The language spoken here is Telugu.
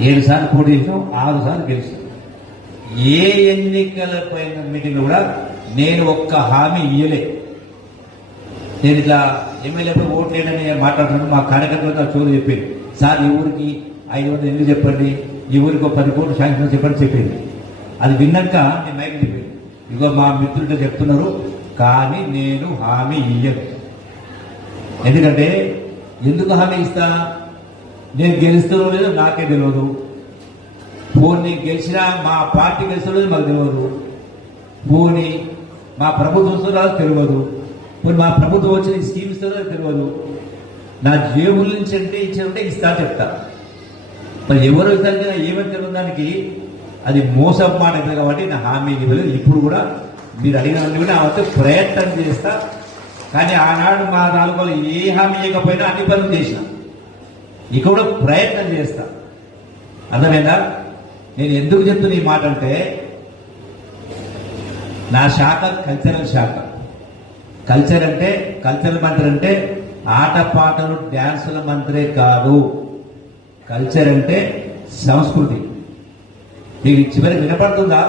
7 సార్లు పోటీ చేసినాం, 6 సార్లు గెలిచాం. ఏ ఎన్నికల పైన మీటింగ్ కూడా నేను ఒక్క హామీ ఇయ్యలే. నేను ఇట్లా ఎమ్మెల్యేపై ఓట్లేనని మాట్లాడుతున్నాను. మా కార్యకర్తలు నాకు చోటు చెప్పారు, సార్ ఈ ఊరికి 500 ఎందుకు చెప్పండి, ఈ ఊరికి 10 కోట్లు శాంక్షన్ చెప్పండి చెప్పింది. అది విన్నాక నేను మైక్ చెప్పాను, ఇగో మా మిత్రులతో చెప్తున్నారు కానీ నేను హామీ ఇయ్యను. ఎందుకంటే ఎందుకు హామీ ఇస్తా, నేను గెలుస్తానో లేదో నాకే తెలియదు. పోనీ గెలిచినా మా పార్టీ గెలుస్తానో లేదో మాకు తెలియదు. పోనీ మా ప్రభుత్వం వస్తుందో తెలియదు. పోనీ మా ప్రభుత్వం వచ్చిన స్కీమ్ ఇస్తుందో తెలియదు. నా జేబుల నుంచి అంటే ఇచ్చారంటే ఇస్తా చెప్తా. మరి ఎవరు ఇస్తారు ఏమని తెలియదు, దానికి అది మోసం మాట అవుతుంది. కాబట్టి నా హామీ ఇవ్వలేదు. ఇప్పుడు కూడా మీరు అడిగిన కూడా అవతే ప్రయత్నం చేస్తా. కానీ ఆనాడు మా తాలూకాలో ఏ హామీ ఇవ్వకపోయినా అన్ని పనులు చేసిన, ఇక కూడా ప్రయత్నం చేస్తా. అర్థమైందా? నేను ఎందుకు చెప్తున్నా ఈ మాట అంటే, నా శాఖ కల్చరల్ శాఖ. కల్చర్ అంటే, కల్చరల్ మంత్రి అంటే ఆటపాటలు డ్యాన్సుల మంత్రే కాదు. కల్చర్ అంటే సంస్కృతి. మీకు చివరికి వినపడుతుందా?